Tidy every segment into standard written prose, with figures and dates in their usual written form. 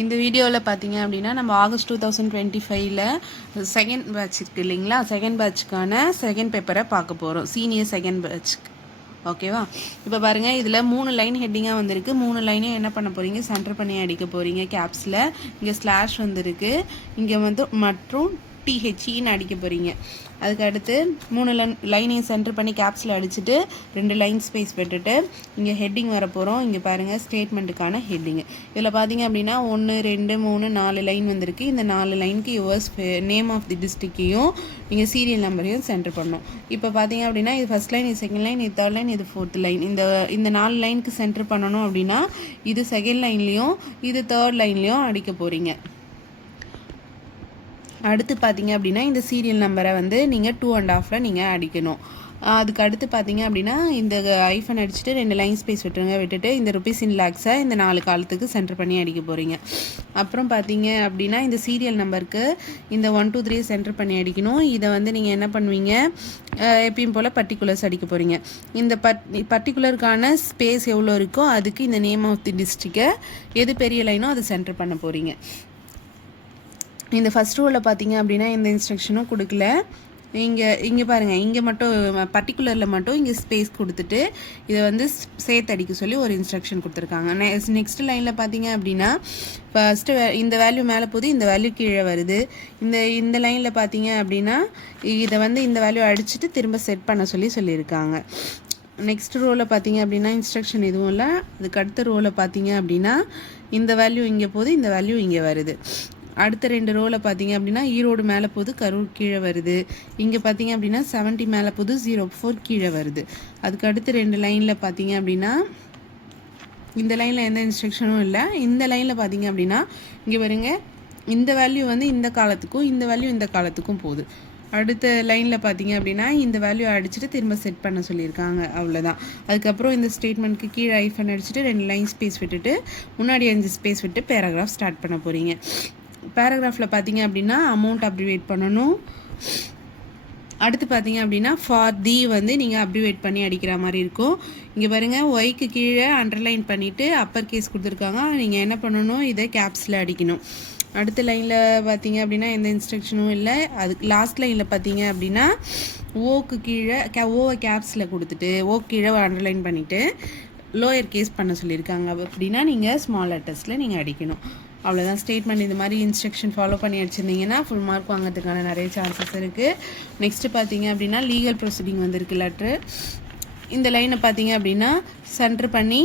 இந்த வீடியோவில் பார்த்தீங்க அப்படின்னா நம்ம ஆகஸ்ட் 2025ல் செகண்ட் பேட்ச் இருக்குது இல்லைங்களா, செகண்ட் பேட்சுக்கான செகண்ட் பேப்பரை பார்க்க போகிறோம், சீனியர் செகண்ட் பேட்ச்க்கு. ஓகேவா? இப்போ பாருங்கள், இதில் 3 லைன் ஹெட்டிங்காக வந்திருக்கு. 3 லைனையும் என்ன பண்ண போகிறீங்க, சென்டர் பண்ணி அடிக்க போகிறீங்க கேப்ஸில். இங்கே ஸ்லாஷ் வந்திருக்கு, இங்கே வந்து மற்றும் டிஹெச்இன்னு அடிக்க போகிறீங்க. அதுக்கு அடுத்து 3 லைனையும் சென்டர் பண்ணி கேப்ஸில் அடிச்சுட்டு 2 லைன் ஸ்பேஸ் விட்டுட்டு இங்கே ஹெட்டிங் வர போகிறோம். இங்கே பாருங்கள், ஸ்டேட்மெண்ட்டுக்கான ஹெட்டிங்கு. இதில் பார்த்தீங்க அப்படின்னா 1 2 3 4 லைன் வந்திருக்கு. இந்த 4 லைனுக்கு யுவர்ஸ் நேம் ஆஃப் தி டிஸ்ட்ரிக்டையும் நீங்கள் சீரியல் நம்பரையும் சென்டர் பண்ணணும். இப்போ பார்த்தீங்க அப்படின்னா இது ஃபஸ்ட் லைன், இது செகண்ட் லைன், இது தேர்ட் லைன், இது ஃபோர்த் லைன். இந்த 4 லைனுக்கு சென்டர் பண்ணணும் அப்படின்னா இது செகண்ட் லைன்லேயும் இது தேர்ட் லைன்லேயும் அடிக்க போகிறீங்க. அடுத்து பார்த்தீங்க அப்படின்னா இந்த சீரியல் நம்பரை வந்து நீங்கள் 2 1/2 நீங்கள் அடிக்கணும். அதுக்கு அடுத்து பார்த்தீங்க அப்படின்னா இந்த ஐஃபன் அடிச்சுட்டு 2 லைன் ஸ்பேஸ் விட்டுட்டு இந்த ருபீஸ் இன் லேக்ஸை இந்த 4 காலத்துக்கு சென்டர் பண்ணி அடிக்க போகிறீங்க. அப்புறம் பார்த்தீங்க அப்படின்னா இந்த சீரியல் நம்பருக்கு இந்த 1 2 3 சென்டர் பண்ணி அடிக்கணும். இதை வந்து நீங்கள் என்ன பண்ணுவீங்க, எப்பயும் போல் பர்டிகுலர்ஸ் அடிக்க போகிறீங்க. இந்த பர்டிகுலருக்கான ஸ்பேஸ் எவ்வளோ இருக்கோ அதுக்கு இந்த நேம் ஆஃப் தி டிஸ்ட்ரிக்டை எது பெரிய லைனோ அதை சென்டர் பண்ண போகிறீங்க. இந்த ஃபஸ்ட் ரோவில் பார்த்தீங்க அப்படின்னா எந்த இன்ஸ்ட்ரக்ஷனும் கொடுக்கல. இங்கே பாருங்கள், இங்கே மட்டும் பர்டிகுலரில் மட்டும் இங்கே ஸ்பேஸ் கொடுத்துட்டு இதை வந்து சேர்த்து அடிக்க சொல்லி ஒரு இன்ஸ்ட்ரக்ஷன் கொடுத்துருக்காங்க. நெக்ஸ்ட் லைனில் பார்த்தீங்க அப்படின்னா ஃபஸ்ட்டு இந்த வேல்யூ மேலே போகுது, இந்த வேல்யூ கீழே வருது. இந்த லைனில் பார்த்தீங்க அப்படின்னா இதை வந்து இந்த வேல்யூ அடிச்சுட்டு திரும்ப செட் பண்ண சொல்லியிருக்காங்க. நெக்ஸ்ட் ரோவில் பார்த்தீங்க அப்படின்னா இன்ஸ்ட்ரக்ஷன் எதுவும் இல்லை. அதுக்கு அடுத்த ரோவில் பார்த்தீங்க அப்படின்னா இந்த வேல்யூ இங்கே போகுது, இந்த வேல்யூ இங்கே வருது. அடுத்த 2 ரோவில் பார்த்தீங்க அப்படின்னா ஈரோடு மேலே போகுது, கரூர் கீழே வருது. இங்கே பார்த்தீங்க அப்படின்னா 70 மேலே போகுது, 04 கீழே வருது. அதுக்கு அடுத்து 2 லைனில் பார்த்தீங்க அப்படின்னா இந்த லைனில் எந்த இன்ஸ்ட்ரக்ஷனும் இல்லை. இந்த லைனில் பார்த்தீங்க அப்படின்னா இங்கே வருங்க, இந்த வேல்யூ வந்து இந்த காலத்துக்கும் இந்த வேல்யூ இந்த காலத்துக்கும் போகுது. அடுத்த லைனில் பார்த்தீங்க அப்படின்னா இந்த வேல்யூ அடிச்சுட்டு திரும்ப செட் பண்ண சொல்லியிருக்காங்க, அவ்வளோதான். அதுக்கப்புறம் இந்த ஸ்டேட்மெண்ட்க்கு கீழே ஐஃபன் அடிச்சுட்டு 2 லைன் ஸ்பேஸ் விட்டுட்டு முன்னாடி 5 ஸ்பேஸ் விட்டு பேராகிராஃப் ஸ்டார்ட் பண்ண போகிறீங்க. பேராகிராஃபில் பார்த்தீங்க அப்படின்னா அமௌண்ட் அப்ரிவேட் பண்ணணும். அடுத்து பார்த்தீங்க அப்படின்னா ஃபார் தி வந்து நீங்கள் அப்ரிவேட் பண்ணி அடிக்கிற மாதிரி இருக்கும். இங்கே பாருங்கள், ஒய்க்கு கீழே அண்டர்லைன் பண்ணிவிட்டு அப்பர் கேஸ் கொடுத்துருக்காங்க. நீங்கள் என்ன பண்ணணும், இதை கேப்ஸில் அடிக்கணும். அடுத்த லைனில் பார்த்தீங்க அப்படின்னா எந்த இன்ஸ்ட்ரக்ஷனும் இல்லை. அதுக்கு லாஸ்ட் லைனில் பார்த்தீங்க அப்படின்னா ஓக்கு கீழே ஓவை கேப்ஸில் கொடுத்துட்டு ஓக்கு கீழே அண்டர்லைன் பண்ணிவிட்டு லோயர் கேஸ் பண்ண சொல்லியிருக்காங்க. அப்படின்னா நீங்கள் ஸ்மால் லெட்டர்ஸில் நீங்கள் அடிக்கணும், அவ்வளோதான். ஸ்டேட்மெண்ட் இந்த மாதிரி இன்ஸ்ட்ரக்ஷன் ஃபாலோ பண்ணி அடிச்சிருந்தீங்கன்னா ஃபுல் மார்க் வாங்கிறதுக்கான நிறைய சான்சஸ் இருக்குது. நெக்ஸ்ட்டு பார்த்தீங்க அப்படின்னா லீகல் ப்ரொசீடிங் வந்திருக்கு லெட்ரு. இந்த லைனை பார்த்தீங்க அப்படின்னா சென்டர் பண்ணி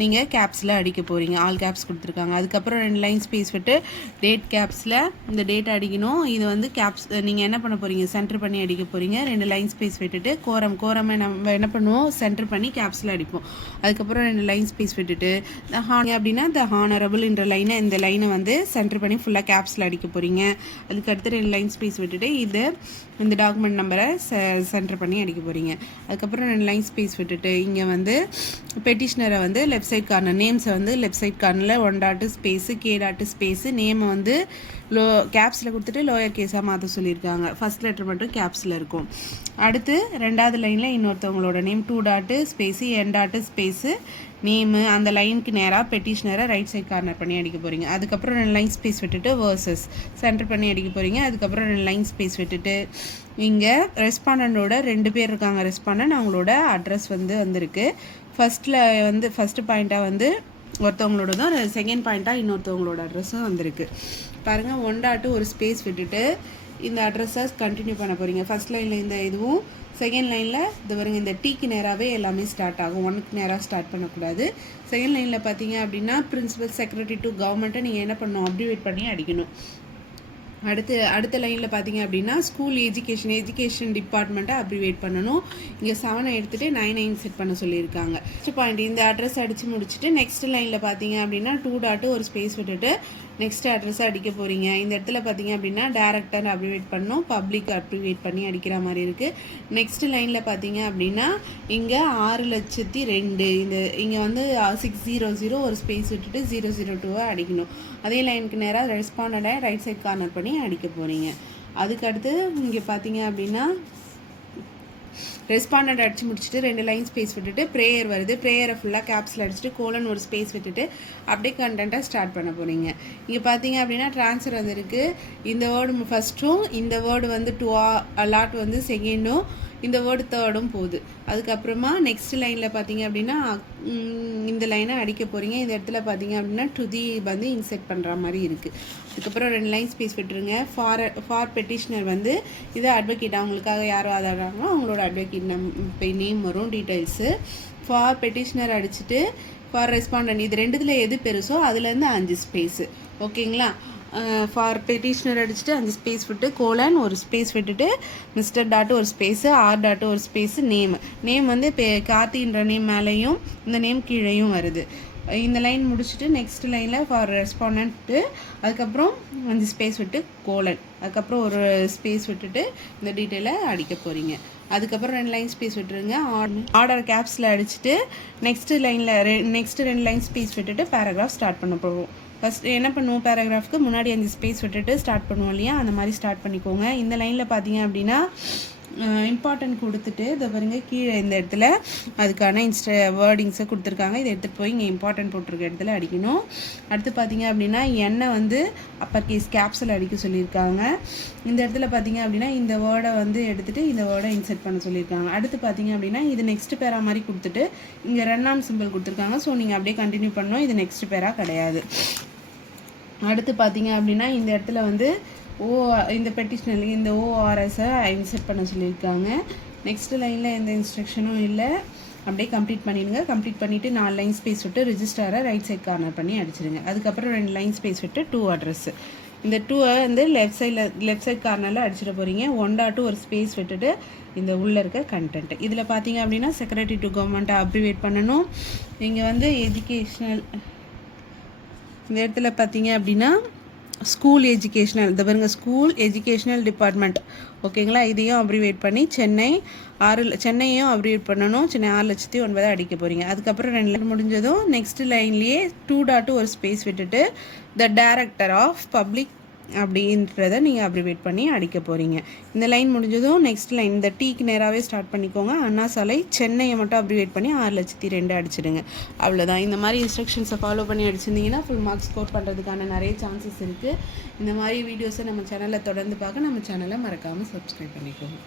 நீங்கள் கேப்ஸில் அடிக்க போகிறீங்க. ஆல் கேப்ஸ் கொடுத்துருக்காங்க. அதுக்கப்புறம் 2 லைன் ஸ்பேஸ் விட்டு டேட் கேப்ஸில் இந்த டேட் அடிக்கணும். இது வந்து கேப்ஸ் நீங்கள் என்ன பண்ண போகிறீங்க, சென்டர் பண்ணி அடிக்க போகிறீங்க. 2 லைன் ஸ்பேஸ் விட்டுட்டு கோரமை நம்ம என்ன பண்ணுவோம், சென்டர் பண்ணி கேப்ஸில் அடிப்போம். அதுக்கப்புறம் 2 லைன் ஸ்பேஸ் விட்டுட்டு த ஹான் அப்படின்னா த ஹானரபிள் என்ற லைனை இந்த லைனை வந்து சென்டர் பண்ணி ஃபுல்லாக கேப்ஸில் அடிக்க போகிறீங்க. அதுக்கடுத்து 2 லைன் ஸ்பேஸ் விட்டுட்டு இந்த டாக்குமெண்ட் நம்பரை சென்டர் பண்ணி அடிக்க போகிறீங்க. அதுக்கப்புறம் 2 லைன் ஸ்பேஸ் விட்டுட்டு இங்கே வந்து பெட்டிஷனரை வந்து லெஃப்ட் சைட் கார்னர் நேம்ஸை வந்து லெஃப்ட் சைட் கார்னரில் 1 ஸ்பேஸு K ஸ்பேஸு நேமை வந்து கேப்ஸில் கொடுத்துட்டு லோயர் கேஸாக மாற்ற சொல்லியிருக்காங்க. ஃபஸ்ட் லெட்டர் மட்டும் கேப்ஸில் இருக்கும். அடுத்து 2வது லைனில் இன்னொருத்தவங்களோட name 2 space N space name அந்த லைனுக்கு நேராக பெட்டிஷனரை ரைட் சைட் கார்னர் பண்ணி அடிக்க போகிறீங்க. அதுக்கப்புறம் 2 லைன் ஸ்பேஸ் விட்டுட்டு வேர்சஸ் சென்டர் பண்ணி அடிக்க போகிறீங்க. அதுக்கப்புறம் 2 லைன் ஸ்பேஸ் விட்டுட்டு இங்கே ரெஸ்பாண்டோட 2 பேர் இருக்காங்க. ரெஸ்பாண்டன்ட் அவங்களோட அட்ரஸ் வந்திருக்கு. ஃபஸ்ட்டு பாயிண்ட்டாக வந்து ஒருத்தவங்களோட தான், செகண்ட் பாயிண்ட்டாக இன்னொருத்தவங்களோட அட்ரஸும் வந்திருக்கு. பாருங்கள், 1 ஒரு ஸ்பேஸ் விட்டுட்டு இந்த அட்ரஸை கண்டினியூ பண்ண போகிறீங்க. ஃபஸ்ட் லைனில் இந்த இதுவும் செகண்ட் லைனில் இது வருங்க, இந்த டீக்கு நேராகவே எல்லாமே ஸ்டார்ட் ஆகும். 1க்கு நேராக ஸ்டார்ட் பண்ணக்கூடாது. செகண்ட் லைனில் பார்த்தீங்க அப்படின்னா பிரின்சிபல் செக்ரட்டரி டு கவர்மெண்ட்டை நீங்கள் என்ன பண்ணணும், அப்ரிவேட் பண்ணி அடிக்கணும். அடுத்த லைனில் பார்த்தீங்க அப்படின்னா ஸ்கூல் எஜுகேஷன் டிபார்ட்மெண்ட்டை அப்ரிவேட் பண்ணணும். இங்கே 7 எடுத்துகிட்டு 9 செட் பண்ண சொல்லியிருக்காங்க. நெக்ஸ்ட் பாயிண்ட் இந்த அட்ரஸ் அடித்து முடிச்சுட்டு நெக்ஸ்ட் லைனில் பார்த்தீங்க அப்படின்னா 2 ஒரு ஸ்பேஸ் விட்டுட்டு நெக்ஸ்ட் அட்ரஸை அடிக்க போகிறீங்க. இந்த இடத்துல பார்த்தீங்க அப்படின்னா டேரக்டர் அப்ரிவேட் பண்ணணும், பப்ளிக் அப்ரிவேட் பண்ணி அடிக்கிற மாதிரி இருக்குது. நெக்ஸ்ட் லைனில் பார்த்தீங்க அப்படின்னா இங்கே 6,02,000 இங்கே வந்து 600 ஒரு ஸ்பேஸ் விட்டுட்டு 002 அடிக்கணும். அதே லைனுக்கு நேராக ரெஸ்பாண்டை ரைட் சைட் கார்னர் பண்ணி அடிக்க போகிறீங்க. அதுக்கடுத்து இங்கே பார்த்தீங்க அப்படின்னா ரெஸ்பாண்டட் அடிச்சு முடிச்சுட்டு 2 லைன் ஸ்பேஸ் விட்டுட்டு ப்ரேயர் வருது, ப்ரேயரை ஃபுல்லாக கேப்ஸில் அடிச்சுட்டு கோலன் ஒரு ஸ்பேஸ் விட்டுட்டு அப்படியே கண்டென்ட்டாக ஸ்டார்ட் பண்ண போகிறீங்க. இங்கே பார்த்தீங்க அப்படின்னா ட்ரான்ஸ்ஃபர் வந்துருக்கு. இந்த வேர்டு ஃபஸ்ட்டும், இந்த வேர்டு வந்து டு அலாட் வந்து செகண்டும், இந்த வேர்டு தேர்டும் போகுது. அதுக்கப்புறமா நெக்ஸ்ட் லைனில் பார்த்தீங்க அப்படின்னா இந்த லைனை அடிக்க போகிறீங்க. இந்த இடத்துல பார்த்தீங்க அப்படின்னா டு தி வந்து இன்செர்ட் பண்ணுற மாதிரி இருக்குது. அதுக்கப்புறம் 2 லைன் ஸ்பேஸ் விட்டுருங்க. ஃபார் பெட்டிஷனர் வந்து இது அட்வொகேட், அவங்களுக்காக யாரோ ஆதாராங்களோ அவங்களோட அட்வொகேட் நேம் வரும், டீட்டெயில்ஸு. ஃபார் பெட்டிஷனர் அடிச்சுட்டு ஃபார் ரெஸ்பாண்டன்ட் இது ரெண்டுத்தில் எது பெருசோ அதுலேருந்து 5 ஸ்பேஸு. ஓகேங்களா? ஃபார் பெட்டிஷனர் அடிச்சுட்டு 5 ஸ்பேஸ் விட்டு கோலன் ஒரு ஸ்பேஸ் விட்டுட்டு மிஸ்டர் டாட்டு ஒரு ஸ்பேஸு, ஆர் டாட்டு ஒரு ஸ்பேஸு, நேம் வந்து இப்போ கார்த்தின்ற நேம் மேலேயும் இந்த நேம் கீழேயும் வருது. இந்த லைன் முடிச்சுட்டு நெக்ஸ்ட் லைனில் ஃபார் ரெஸ்பாண்டன்ட்டு அதுக்கப்புறம் 5 ஸ்பேஸ் விட்டு கோலன், அதுக்கப்புறம் ஒரு ஸ்பேஸ் விட்டுட்டு இந்த டீட்டெயிலை அடிக்க போகிறீங்க. அதுக்கப்புறம் 2 லைன் ஸ்பேஸ் விட்டுருங்க. ஆர்டர் கேப்ஸில் அடிச்சுட்டு நெக்ஸ்ட் 2 லைன் ஸ்பேஸ் விட்டுட்டு பேராகிராஃப் ஸ்டார்ட் பண்ண போகிறோம். ஃபஸ்ட் என்ன பண்ணுவோம், பேராகிராஃப்க்கு முன்னாடி 5 ஸ்பேஸ் விட்டுட்டு ஸ்டார்ட் பண்ணுவோம் இல்லையா, அந்த மாதிரி ஸ்டார்ட் பண்ணிக்கோங்க. இந்த லைனில் பார்த்தீங்க அப்படின்னா இம்பார்ட்டன்ட் கொடுத்துட்டு இதை பாருங்க கீழே இந்த இடத்துல அதுக்கான வேர்டிங்ஸை கொடுத்துருக்காங்க. இதை எடுத்துகிட்டு போய் இங்கே இம்பார்ட்டன்ட் போட்டிருக்க இடத்துல அடிக்கணும். அடுத்து பார்த்தீங்க அப்படின்னா எண்ணெய் வந்து அப்பர் கேஸ் கேப்ஸில் அடிக்க சொல்லியிருக்காங்க. இந்த இடத்துல பார்த்தீங்க அப்படின்னா இந்த வேர்டை வந்து எடுத்துகிட்டு இந்த வேர்டை இன்செர்ட் பண்ண சொல்லியிருக்காங்க. அடுத்து பார்த்தீங்க அப்படின்னா இது நெக்ஸ்ட் பேரா மாதிரி கொடுத்துட்டு இங்கே ரன் ஆன் சிம்பிள் கொடுத்துருக்காங்க. ஸோ நீங்கள் அப்படியே கண்டினியூ பண்ணணும், இது நெக்ஸ்ட் பேரா கிடையாது. அடுத்து பார்த்தீங்க அப்படின்னா இந்த இடத்துல வந்து இந்த பெட்டிஷனில் இந்த ஓஆர்எஸை இன்செர்ட் பண்ண சொல்லியிருக்காங்க. நெக்ஸ்ட் லைனில் எந்த இன்ஸ்ட்ரக்ஷனும் இல்லை, அப்படியே கம்ப்ளீட் பண்ணிடுங்க. கம்ப்ளீட் பண்ணிவிட்டு 4 லைன் ஸ்பேஸ் விட்டு ரிஜிஸ்டரை ரைட் சைட் கார்னர் பண்ணி அடிச்சிடுங்க. அதுக்கப்புறம் 2 லைன் ஸ்பேஸ் விட்டு 2 அட்ரஸ், இந்த 2 வந்து லெஃப்ட் சைட் கார்னரில் அடிச்சிட போகிறீங்க. 1 ஒரு ஸ்பேஸ் விட்டுட்டு இந்த உள்ளே இருக்க கண்டென்ட் இதில் பார்த்தீங்க அப்படின்னா செக்ரட்டரி டு கவர்மெண்ட்டை அப்ரிவேட் பண்ணணும். இங்கே வந்து எஜுகேஷ்னல் இந்த இடத்துல பார்த்தீங்க அப்படின்னா ஸ்கூல் எஜுகேஷ்னல், இந்த பாருங்க ஸ்கூல் எஜுகேஷ்னல் டிபார்ட்மெண்ட். ஓகேங்களா? இதையும் அப்ரிவேட் பண்ணி சென்னையும் அப்ரிவேட் பண்ணணும். சென்னை 6,09,000 அடிக்க போகிறீங்க. அதுக்கப்புறம் 2 லைன் முடிஞ்சதும் நெக்ஸ்ட் லைன்லேயே 2 ஒரு ஸ்பேஸ் விட்டுட்டு த டைரக்டர் ஆஃப் பப்ளிக் அப்படின்றத நீங்கள் அப்ரிவேட் பண்ணி அடிக்க போகிறீங்க. இந்த லைன் முடிஞ்சதும் நெக்ஸ்ட் லைன் இந்த டீக்கு நேராகவே ஸ்டார்ட் பண்ணிக்கோங்க. அண்ணா சாலை சென்னையை மட்டும் அப்ரிவேட் பண்ணி 6,02,000 அடிச்சிடுங்க. அவ்வளோதான். இந்த மாதிரி இன்ஸ்ட்ரக்ஷன்ஸை ஃபாலோ பண்ணி அடிச்சிருந்தீங்கன்னா ஃபுல் மார்க்ஸ் ஸ்கோர் பண்ணுறதுக்கான நிறைய சான்சஸ் இருக்குது. இந்த மாதிரி வீடியோஸை நம்ம சேனலில் தொடர்ந்து பார்க்க நம்ம சேனலை மறக்காமல் சப்ஸ்கிரைப் பண்ணிக்கோங்க.